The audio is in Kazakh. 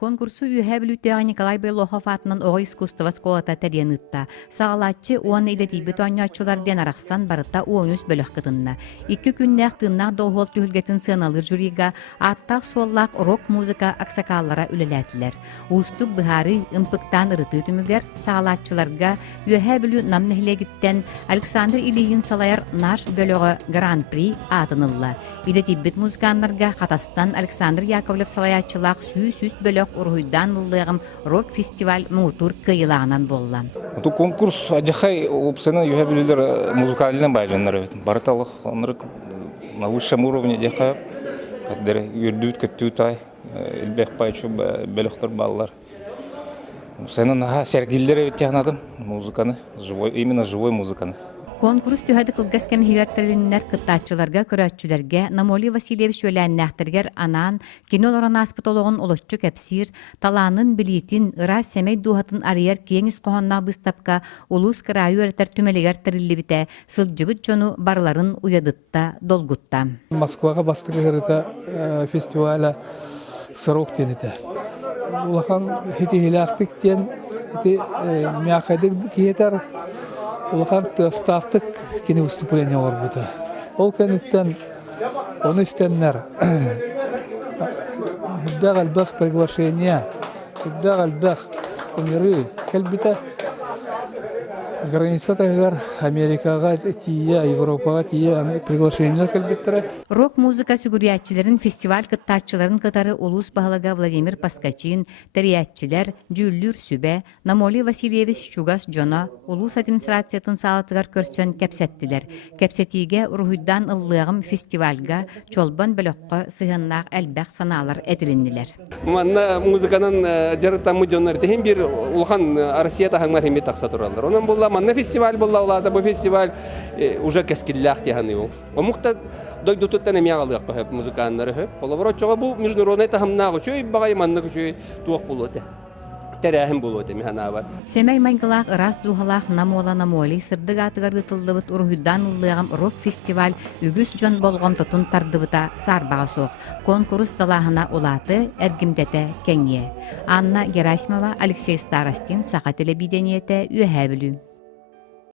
Конкурсу үйе білүттеға Николай Белохов атынан оғы искусство сколата тәренітті. Сағалатчы оғаны илетейбі тойнячыларден арақсан барыта оғыныз бөлік қытынна. 2 күннәқ тыннақ доғыл түйілгетін сыналыр жүріға аттақ соллақ рок-музыка аксакаллара үлеләтілер. Устук бұхары ымпықтан ұрыты түмігер сағалатчыларға үйе білу намнығылегіттен Александр Ильин салайар наш бөлігі гран-при атынылла. Илетейбіт музыканларға қатастан Александр Яковлев салаятчылақ сүйіс бөлік ургуйдан ыллыгым рок-фестиваль мутур кыйылағынан болла. Ту конкурс ажахай опсена юхабилер музыкальный байжаннар барыталық на высшем уровне дехай аддер юрдут көттүтай илбек пайчу белохтар баллар. Сенен сергиллер өтянадым музыканы живой именно живой музыканы. Конкурс түйәді қылғас кәмігерттерліннер қыттатчыларға, көрәтчілерге, Намоли Васильевич өләннәқтіргер анан, кинолоран аспытолығын олотчу кәпсир, таланын білетін, ыра сәмей дуғатын арияр кеңіз қоғанна бұстапқа, улус қырайы өреттер түмелігер тірілі біте, сылжыбыт жону барларын уядытта, долгутта. Москваға бастырғырыта фестиваля сырок тенеті. Улахан хеті хилақтықтен, хеті мяқайдық кейетер, улахан стақтық кені выступление орбуды. Ол кәнеттен оны істеннер. Хүддәғ әлбәқ приглашение, хүддәғ әлбәқ өнері кәлбіті границатағар Америкаға тие, Европаға тие приглашениелер кәлбеттірі. Рок-музыка сүгүриятчилерин фестиваль кыттатчыларын кытары улус бағалага Владимир Паскачин, тәриятчилер, Жүллүр Сүбе, Намоли Васильевич Чугас Жона, улус администрациятын салатыгар көрсөн кәпсеттилер. Кәпсетиге ургуйдан ыллыгым фестивальга чолбан бөлөккө сыгыннак әлбәк санаалар этилиннилер. Манна музыканын жарытамы жоннор тем бир улхан Россия тахаңмар хемет такса туралар. Онан болла манна фестиваль болла улада бу фестиваль уже кескиллах тиханы ул. Омукта дойдутуттан эмиагалык көп музыканнары көп. Колоборочого бу международный тахамнагы чөй багай манны чөй туак болоты. Терәһим болоты механава. Семей майгылах раз духалах Намоли сырдык атыгар гытылдыбыт ургуйдан ыллыгам рок-фестиваль үгүс жон болгом тотун тардыбыта сарбага соқ. Конкурс талахына улаты эргимдете кеңе. Анна Герасимова, Алексей Старостин, Саха телевидениете, Үйәһәбілі.